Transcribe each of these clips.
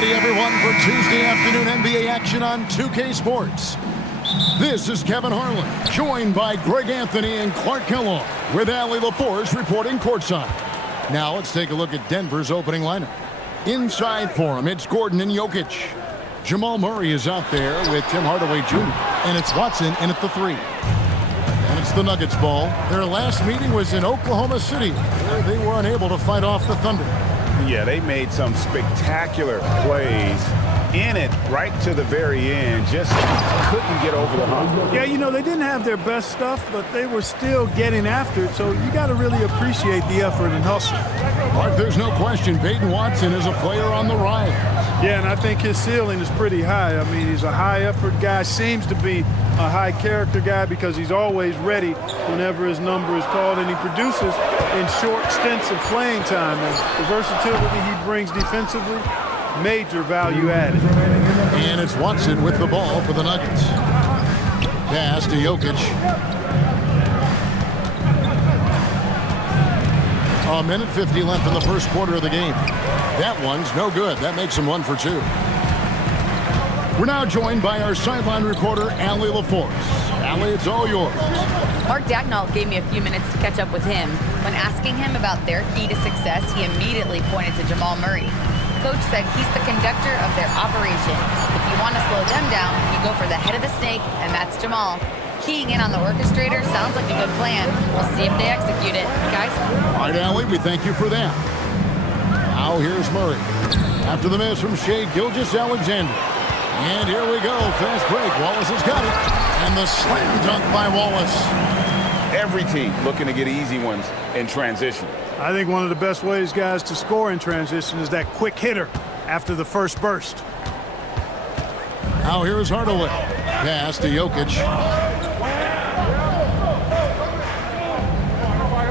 ready, everyone, for Tuesday afternoon NBA action on 2K Sports. This is Kevin Harlan, joined by Greg Anthony and Clark Kellogg, with Allie LaForce reporting courtside. Now let's take a look at Denver's opening lineup. Inside for him, it's Gordon and Jokic. Jamal Murray is out there with Tim Hardaway Jr., and it's Watson in at the 3. And it's the Nuggets ball. Their last meeting was in Oklahoma City, where they were unable to fight off the Thunder. Yeah, they made some spectacular plays in it right to the very end. Just couldn't get over the hump. Yeah, you know, they didn't have their best stuff, but they were still getting after it. So you got to really appreciate the effort and hustle. Mark, there's no question Peyton Watson is a player on the rise. Yeah, and I think his ceiling is pretty high. I mean, he's a high-effort guy, seems to be a high-character guy because he's always ready whenever his number is called, and he produces in short stints of playing time. And the versatility he brings defensively, major value added. And it's Watson with the ball for the Nuggets. Pass to Jokic. A minute 50 left in the first quarter of the game. That one's no good. That makes him 1 for 2. We're now joined by our sideline reporter, Allie LaForce. Allie, it's all yours. Mark Dagnall gave me a few minutes to catch up with him. When asking him about their key to success, he immediately pointed to Jamal Murray. Coach said he's the conductor of their operation. If you want to slow them down, you go for the head of the snake, and that's Jamal. Keying in on the orchestrator sounds like a good plan. We'll see if they execute it. Guys? All right, Allie, we thank you for that. Now here's Murray. After the miss from Shai Gilgeous-Alexander. And here we go. Fast break. Wallace has got it. And the slam dunk by Wallace. Every team looking to get easy ones in transition. I think one of the best ways, guys, to score in transition is that quick hitter after the first burst. Now here's Hardaway. Pass to Jokic.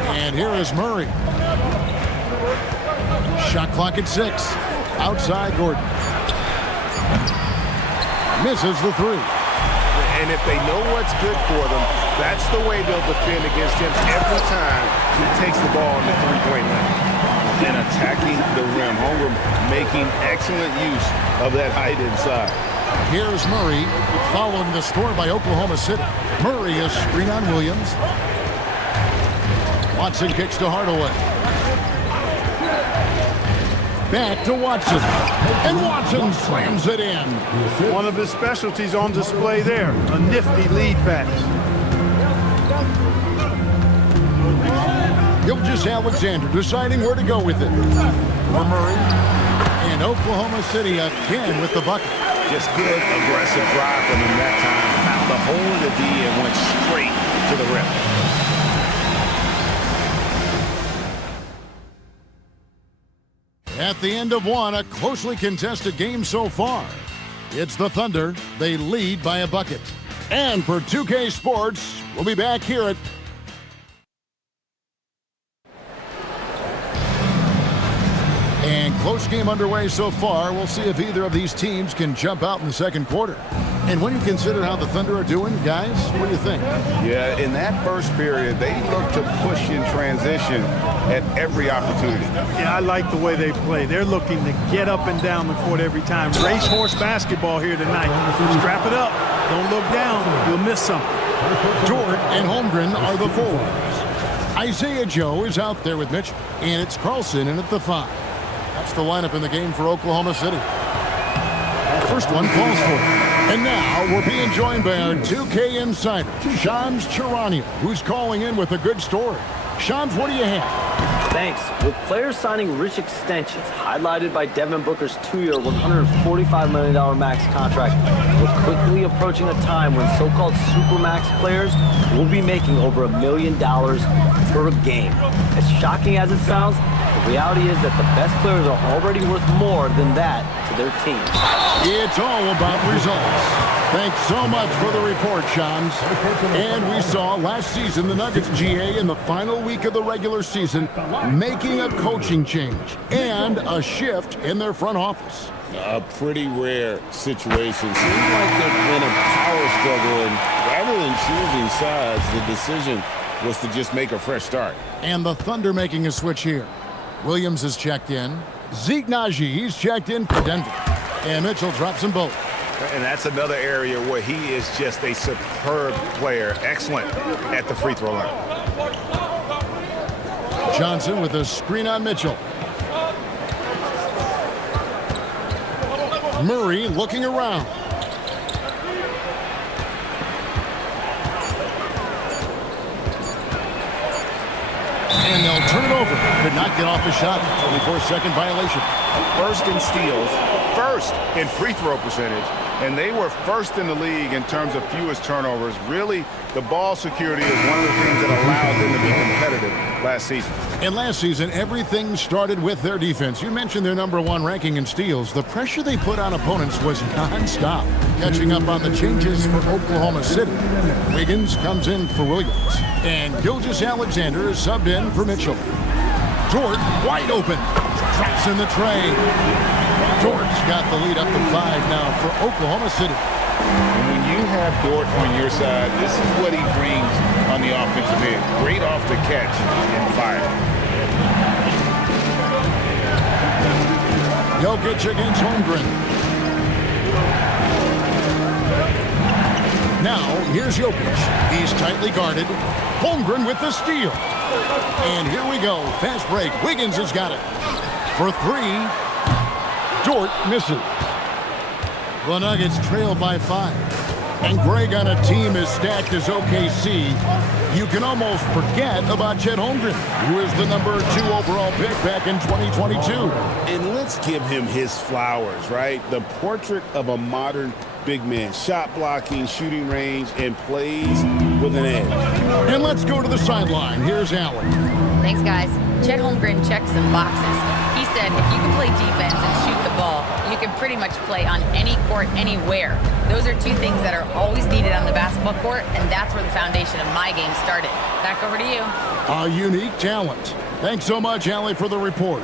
And here is Murray. Shot clock at 6. Outside Gordon. Misses the 3. And if they know what's good for them, that's the way they'll defend against him every time he takes the ball in the three-point line. And attacking the rim. Holmgren making excellent use of that height inside. Here's Murray, following the score by Oklahoma City. Murray is screen on Williams. Watson kicks to Hardaway. Back to Watson. And Watson slams it in. One of his specialties on display there, a nifty lead pass. Gilgeous-Alexander deciding where to go with it. For Murray. And Oklahoma City again with the bucket. Just good aggressive drive from him that time. Found the hole in the D and went straight to the rim. At the end of one, a closely contested game so far. It's the Thunder. They lead by a bucket. And for 2K Sports, we'll be back here at... And close game underway so far. We'll see if either of these teams can jump out in the second quarter. And when you consider how the Thunder are doing, guys, what do you think? Yeah, in that first period, they look to push in transition at every opportunity. Yeah, I like the way they play. They're looking to get up and down the court every time. Racehorse basketball here tonight. Strap it up. Don't look down. You'll miss something. Dort and Holmgren are the forwards. Isaiah Joe is out there with Mitchell. And it's Carlson in at the 5. That's the lineup in the game for Oklahoma City. First one falls for it. And now we're being joined by our 2K insider, Shams Charania, who's calling in with a good story. Shams, what do you have? Thanks. With players signing rich extensions, highlighted by Devin Booker's 2-year, $145 million max contract, we're quickly approaching a time when so-called supermax players will be making over $1 million per game. As shocking as it sounds, the reality is that the best players are already worth more than that to their teams. It's all about results. Thanks so much for the report, Shams. And we saw last season the Nuggets GA in the final week of the regular season making a coaching change and a shift in their front office. A pretty rare situation. Seems like they're in a power struggle, and rather than choosing sides, the decision was to just make a fresh start. And the Thunder making a switch here. Williams is checked in. Zeke Naji, he's checked in for Denver. And Mitchell drops them both. And that's another area where he is just a superb player. Excellent at the free throw line. Johnson with a screen on Mitchell. Murray looking around. And they'll turn it over. Could not get off a shot. 24-second violation. First in steals, first in free throw percentage, and they were first in the league in terms of fewest turnovers. Really, the ball security is one of the things that allowed them to be competitive last season. And last season, everything started with their defense. You mentioned their #1 ranking in steals. The pressure they put on opponents was nonstop. Catching up on the changes for Oklahoma City. Wiggins comes in for Williams. And Gilgeous-Alexander is subbed in for Mitchell. Dort wide open. Traps in the tray. Dort's got the lead up to 5 now for Oklahoma City. And when you have Dort on your side, this is what he brings on the offensive end. Great off the catch and fire. Jokic against Holmgren. Now, here's Jokic. He's tightly guarded. Holmgren with the steal. And here we go. Fast break. Wiggins has got it. For 3. Dort misses. The Nuggets trail by 5. And Greg, on a team as stacked as OKC, you can almost forget about Chet Holmgren, who is the #2 overall pick back in 2022. And let's give him his flowers, right? The portrait of a modern big man. Shot blocking, shooting range, and plays with an edge. And let's go to the sideline. Here's Allen. Thanks, guys. Chet Holmgren checks some boxes. He said if you can play defense and shoot the ball, you can pretty much play on any court, anywhere. Those are two things that are always needed on the basketball court, and that's where the foundation of my game started. Back over to you. A unique talent. Thanks so much, Allie, for the report.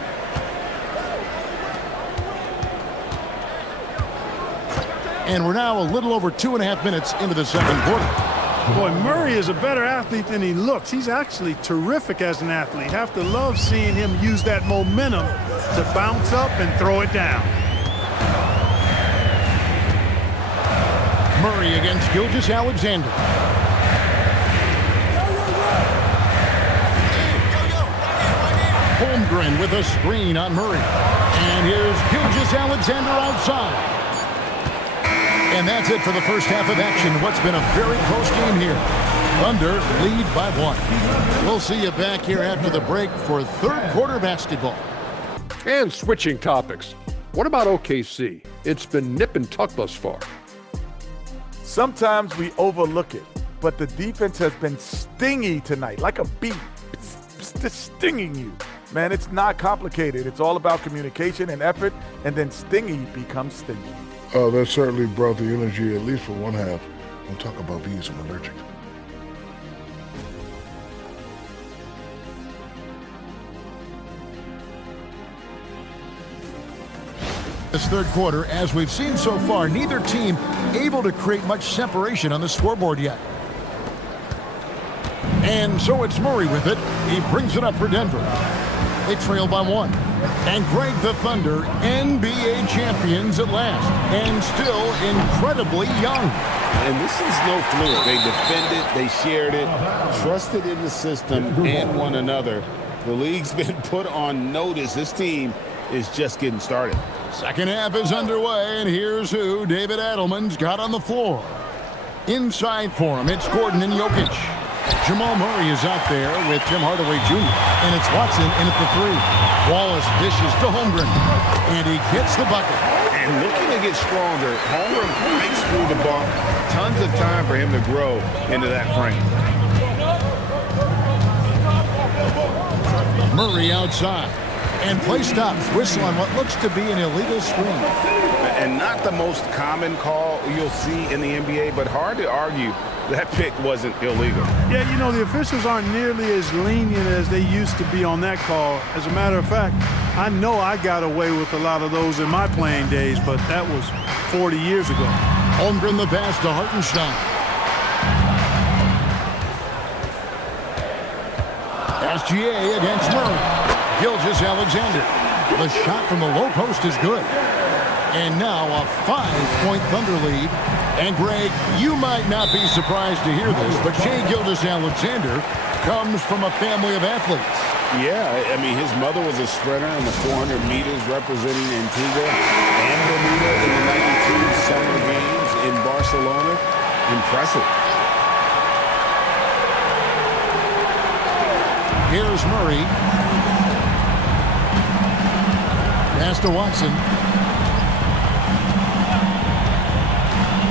And we're now a little over 2.5 minutes into the second quarter. Boy, Murray is a better athlete than he looks. He's actually terrific as an athlete. Have to love seeing him use that momentum to bounce up and throw it down. Murray against Gilgeous-Alexander. Holmgren with a screen on Murray. And here's Gilgeous-Alexander outside. And that's it for the first half of action. What's been a very close game here. Thunder lead by 1. We'll see you back here after the break for third quarter basketball. And switching topics. What about OKC? It's been nip and tuck thus far. Sometimes we overlook it, but the defense has been stingy tonight, like a bee, just stinging you. Man, it's not complicated. It's all about communication and effort, and then stingy becomes stingy. That certainly brought the energy, at least for one half. Don't talk about bees, I'm allergic. This third quarter, as we've seen so far, neither team able to create much separation on the scoreboard yet. And so it's Murray with it. He brings it up for Denver. They trail by 1. And Greg, the Thunder, NBA champions at last, and still incredibly young. And this is no fluke. They defended, they shared it, trusted in the system and one another. The league's been put on notice. This team is just getting started. Second half is underway, and here's who David Adelman's got on the floor. Inside for him, it's Gordon and Jokic. Jamal Murray is out there with Tim Hardaway Jr. And it's Watson in at the 3. Wallace dishes to Holmgren. And he gets the bucket. And looking to get stronger, Holmgren fights through the bump. Tons of time for him to grow into that frame. Murray outside. And play stops. Whistle on what looks to be an illegal screen. And not the most common call you'll see in the NBA, but hard to argue that pick wasn't illegal. Yeah, you know, the officials aren't nearly as lenient as they used to be on that call. As a matter of fact, I know I got away with a lot of those in my playing days, but that was 40 years ago. Holmgren the pass to Hartenstein. SGA against Murray. Gilgeous-Alexander. The shot from the low post is good. And now a 5-point Thunder lead. And Greg, you might not be surprised to hear this, but Shai Gilgeous-Alexander comes from a family of athletes. Yeah, I mean, his mother was a sprinter in the 400 meters representing Antigua and Bermuda in the 92 Summer Games in Barcelona. Impressive. Here's Murray. Pass to Watson.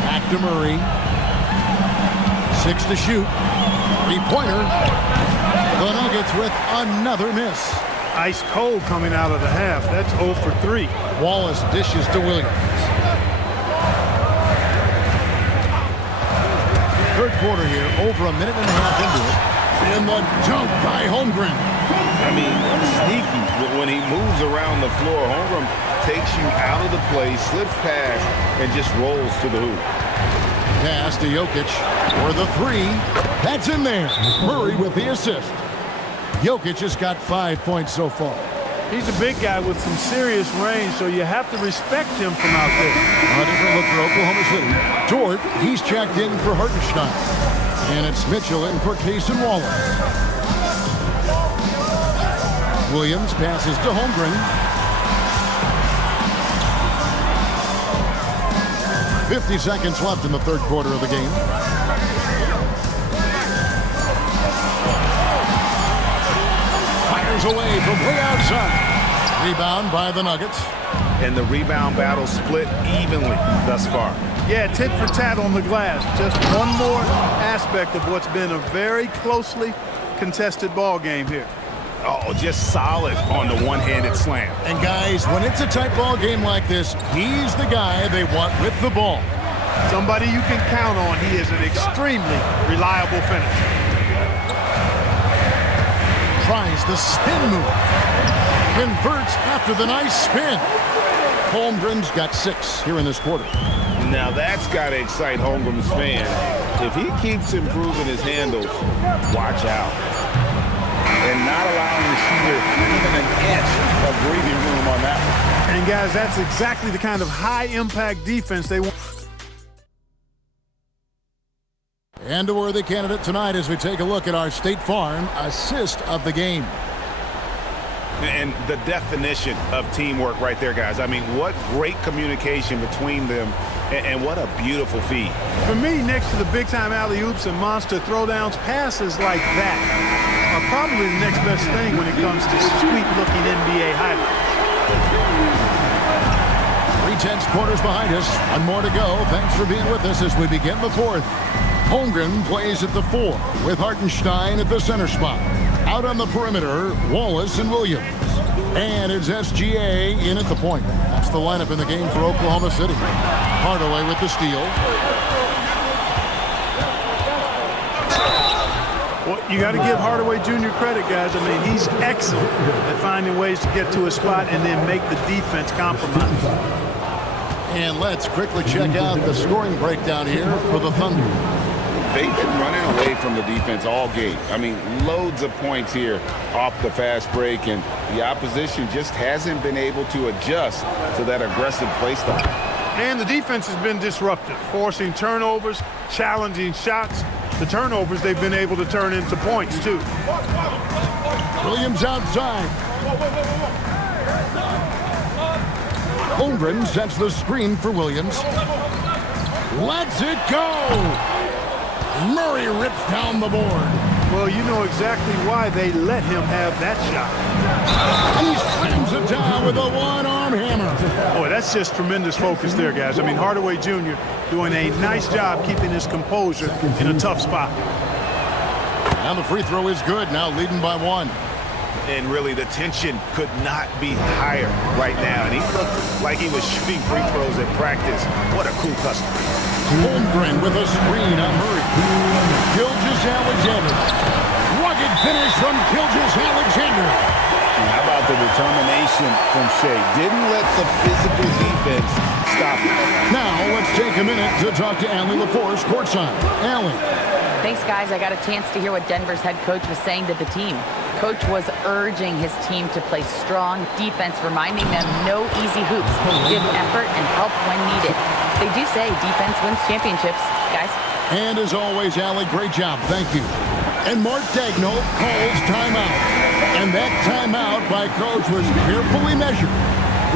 Back to Murray. 6 to shoot. Three-pointer. The Nuggets with another miss. Ice cold coming out of the half. That's 0 for 3. Wallace dishes to Williams. Third quarter here, over a minute and a half into it. And the dunk by Holmgren. I mean, sneaky. When he moves around the floor, Holmgren takes you out of the play, slips past, and just rolls to the hoop. Pass to Jokic for the three. That's in there. Murray with the assist. Jokic has got 5 points so far. He's a big guy with some serious range, so you have to respect him from out there. A different look for Oklahoma City. Dort, he's checked in for Hartenstein. And it's Mitchell in for Case and Wallace. Williams passes to Holmgren. 50 seconds left in the third quarter of the game. Fires away from way outside. Rebound by the Nuggets. And the rebound battle split evenly thus far. Yeah, tit for tat on the glass. Just one more aspect of what's been a very closely contested ball game here. Oh, just solid on the one-handed slam. And guys, when it's a tight ball game like this, he's the guy they want with the ball. Somebody you can count on. He is an extremely reliable finisher. Tries the spin move. Converts after the nice spin. Holmgren's got 6 here in this quarter. Now that's got to excite Holmgren's fans. If he keeps improving his handles, watch out. And not allowing the shooter even an inch of breathing room on that one. And guys, that's exactly the kind of high-impact defense they want. And a worthy candidate tonight as we take a look at our State Farm assist of the game. And the definition of teamwork right there, guys. I mean, what great communication between them, and what a beautiful feed. For me, next to the big-time alley-oops and monster throwdowns, passes like that are probably the next best thing when it comes to sweet-looking NBA highlights. 3/10 quarters behind us. One more to go. Thanks for being with us as we begin the fourth. Holmgren plays at the 4 with Hartenstein at the center spot. Out on the perimeter, Wallace and Williams. And it's SGA in at the point. That's the lineup in the game for Oklahoma City. Hardaway with the steal. Well, you got to give Hardaway Jr. credit, guys. I mean, he's excellent at finding ways to get to a spot and then make the defense compromise. And let's quickly check out the scoring breakdown here for the Thunder. They've been running away from the defense all game. I mean, loads of points here off the fast break, and the opposition just hasn't been able to adjust to that aggressive play style. And the defense has been disruptive, forcing turnovers, challenging shots. The turnovers they've been able to turn into points, too. Williams outside. Holmgren sets the screen for Williams. Lets it go! Murray rips down the board. Well, you know exactly why they let him have that shot. He slams it down with a one-arm hammer. Boy, that's just tremendous focus there, guys. I mean, Hardaway Jr. doing a nice job keeping his composure in a tough spot. Now the free throw is good, now leading by 1. And really, the tension could not be higher right now. And he looked like he was shooting free throws at practice. What a cool customer. Holmgren with a screen on Murray. Gilgeous-Alexander. Rugged finish from Gilgeous-Alexander. How about the determination from Shai? Didn't let the physical defense stop him. Now let's take a minute to talk to Allie LaForce courtside. Allie. Thanks, guys. I got a chance to hear what Denver's head coach was saying to the team. Coach was urging his team to play strong defense, reminding them no easy hoops, give effort and help when needed. They do say defense wins championships, guys. And as always, Allie, great job. Thank you. And Mark Daigneault calls timeout. And that timeout by Coach was carefully measured,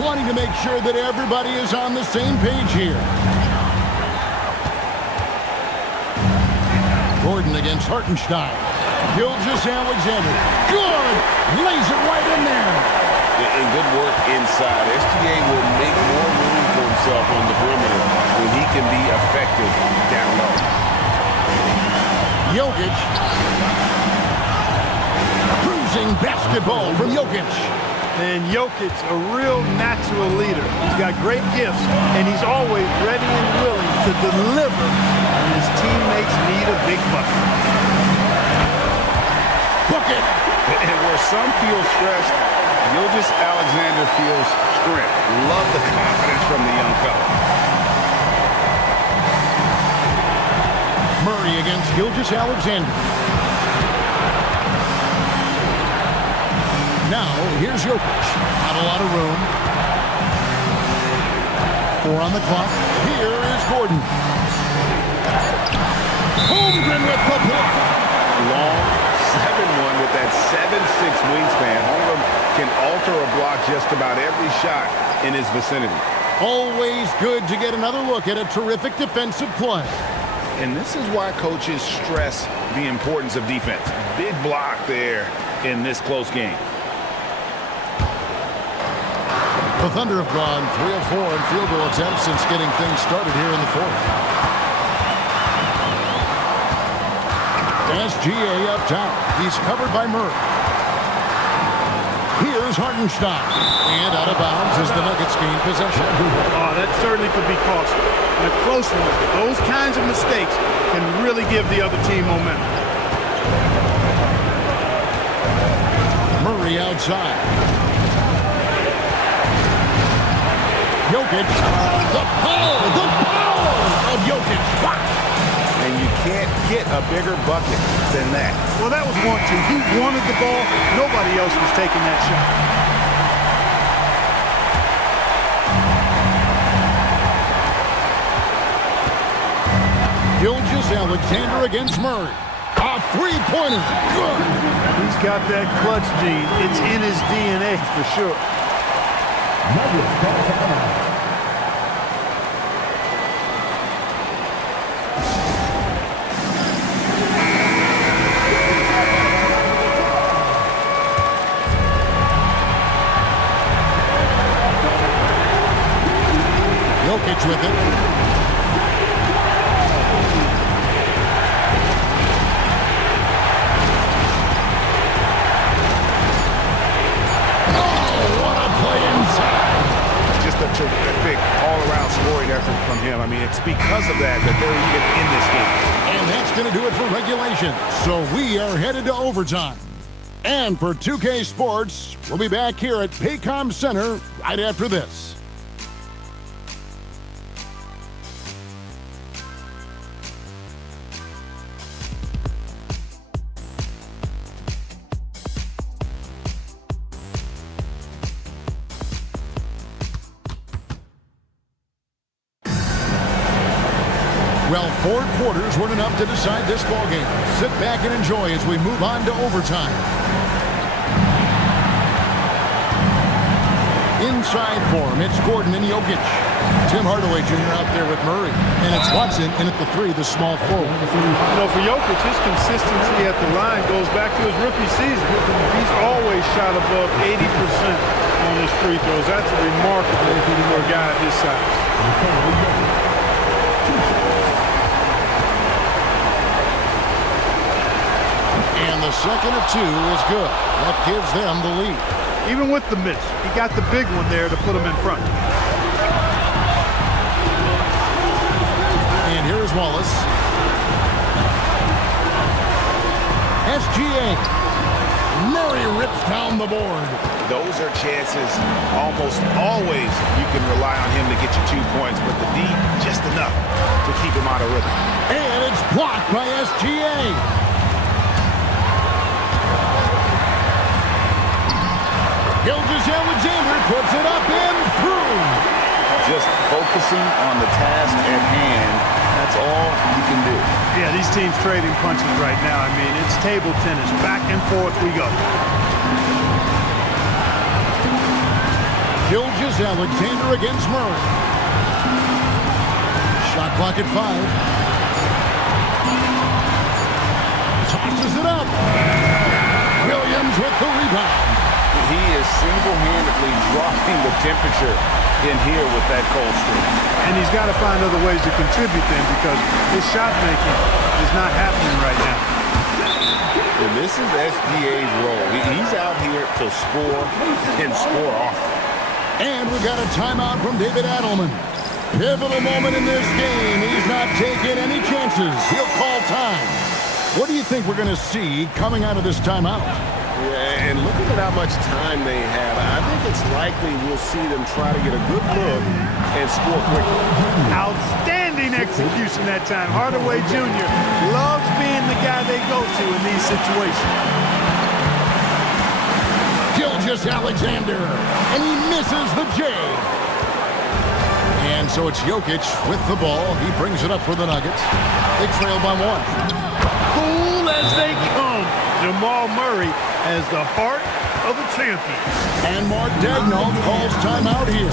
wanting to make sure that everybody is on the same page here. Gordon against Hartenstein. Gilgeous-Alexander. Good! Lays it right in there. And good work inside. SGA will make more room for himself on the perimeter when he can be effective down low. Jokic. Cruising basketball from Jokic. And Jokic, a real natural leader. He's got great gifts, and he's always ready and willing to deliver when his teammates need a big bucket. Bucket! And where some feel stressed, Gilgeous-Alexander feels strength. Love the confidence from the young fella. Murray against Gilgeous-Alexander. Now, here's Jokic. Not a lot of room. 4 on the clock. Here is Gordon. Holmgren with the block. Long 7-1 with that 7'6" wingspan. Holmgren can alter a block just about every shot in his vicinity. Always good to get another look at a terrific defensive play. And this is why coaches stress the importance of defense. Big block there in this close game. The Thunder have gone 3 of 4 in field goal attempts since getting things started here in the fourth. SGA up top. He's covered by Murray. Here's Hartenstein. And out of bounds as the Nuggets gain possession. Oh, that certainly could be costly. In a close one, those kinds of mistakes can really give the other team momentum. Murray outside. Jokic. The power of Jokic. And you can't get a bigger bucket than that. Well, that was 1-2. He wanted the ball. Nobody else was taking that shot. Gilgeous-Alexander against Murray. A three-pointer. Good. He's got that clutch gene. It's in his DNA for sure. Jokic with it. Just a terrific all-around scoring effort from him. I mean, it's because of that they're even in this game. And that's going to do it for regulation. So we are headed to overtime. And for 2K Sports, we'll be back here at Paycom Center right after this. Well, 4 quarters weren't enough to decide this ballgame. Sit back and enjoy as we move on to overtime. Inside form, it's Gordon and Jokic. Tim Hardaway Jr. out there with Murray. And it's Watson in at the 3, the small forward. You know, for Jokic, his consistency at the line goes back to his rookie season. He's always shot above 80% on his free throws. That's remarkable for a guy of his size. And the second of 2 is good. That gives them the lead. Even with the miss, he got the big one there to put him in front. And here is Wallace. SGA. Murray rips down the board. Those are chances almost always you can rely on him to get you 2 points, but the D, just enough to keep him out of rhythm. And it's blocked by SGA. Gilgeous-Alexander puts it up and through. Just focusing on the task at hand, that's all you can do. Yeah, these teams trading punches right now. I mean, it's table tennis. Back and forth we go. Gilgeous-Alexander against Murray. Shot clock at 5. Tosses it up. Williams with the rebound. He is single-handedly dropping the temperature in here with that cold streak. And he's got to find other ways to contribute then, because his shot making is not happening right now. And this is SGA's role. He's out here to score and score often. And we got a timeout from David Adelman. Pivotal moment in this game. He's not taking any chances. He'll call time. What do you think we're going to see coming out of this timeout? Yeah, and looking at how much time they have, I think it's likely we'll see them try to get a good look and score quickly. Outstanding execution that time. Hardaway Jr. loves being the guy they go to in these situations. Gilgeous-Alexander, and he misses the J. And so it's Jokic with the ball. He brings it up for the Nuggets. They trail by 1. Cool as they come. Jamal Murray has the heart of a champion. And Mark Daigneault calls timeout here.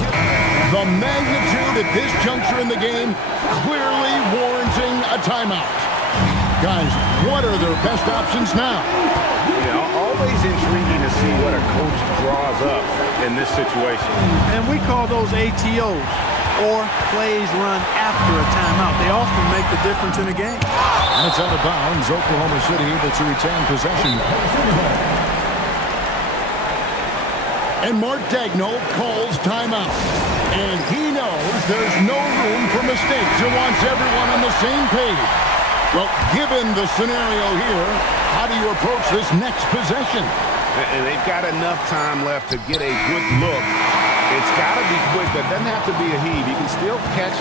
The magnitude at this juncture in the game clearly warranting a timeout. Guys, what are their best options now? Yeah, always intriguing to see what a coach draws up in this situation. And we call those ATOs, or plays run after a timeout. They often make the difference in a game. And it's out of bounds. Oklahoma City able to retain possession. And Mark Daigneault calls timeout. And he knows there's no room for mistakes and wants everyone on the same page. Well, given the scenario here, how do you approach this next possession? And they've got enough time left to get a good look. It's got to be quick, but it doesn't have to be a heave. You can still catch,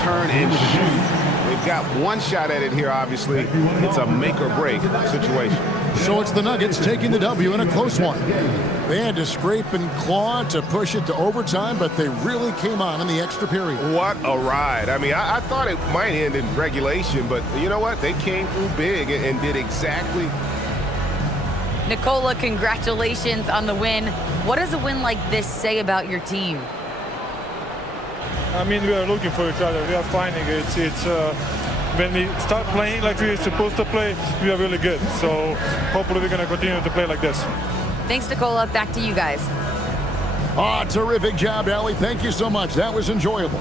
turn, and shoot. They've got one shot at it here, obviously. It's a make-or-break situation. So it's the Nuggets taking the W in a close one. They had to scrape and claw to push it to overtime, but they really came on in the extra period. What a ride. I mean, I thought it might end in regulation, but you know what? They came through big and did exactly. Nikola, congratulations on the win. What does a win like this say about your team? I mean, we are looking for each other. We are finding it. When we start playing like we're supposed to play, we are really good. So hopefully we're going to continue to play like this. Thanks, Nikola. Back to you guys. Terrific job, Allie. Thank you so much. That was enjoyable.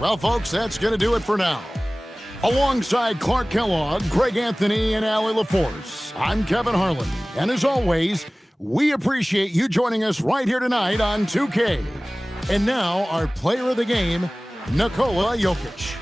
Well, folks, that's going to do it for now. Alongside Clark Kellogg, Greg Anthony, and Allie LaForce, I'm Kevin Harlan. And as always, we appreciate you joining us right here tonight on 2K. And now, our player of the game, Nikola Jokic.